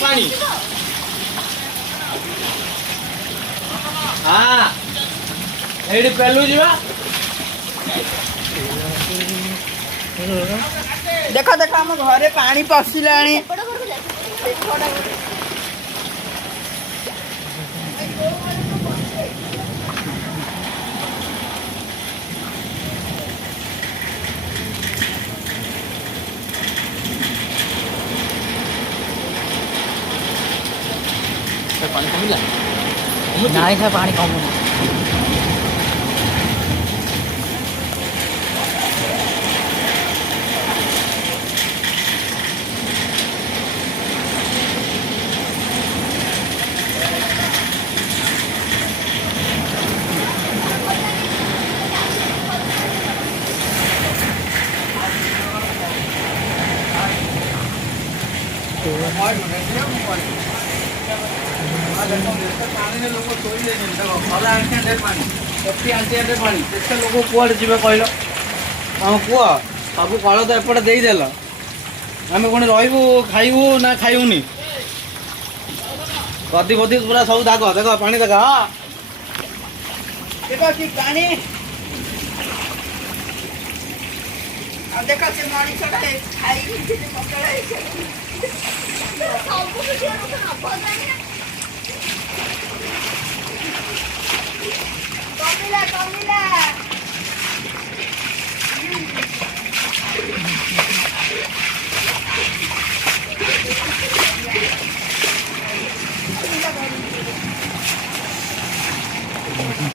पानी हाँ एडी पेलू जीवा देख देख आम घरे पानी पशिला पानी कमिला नहीं था पानी कमुनी लोक कुआड़े जी कहल आम कह सब कल तो एपटे देदेल आम कौन रू खाइबू ना खाइबुनि गदी बदी पूरा सब दाग देख पानी देख हाँ पानी देख से मनीषा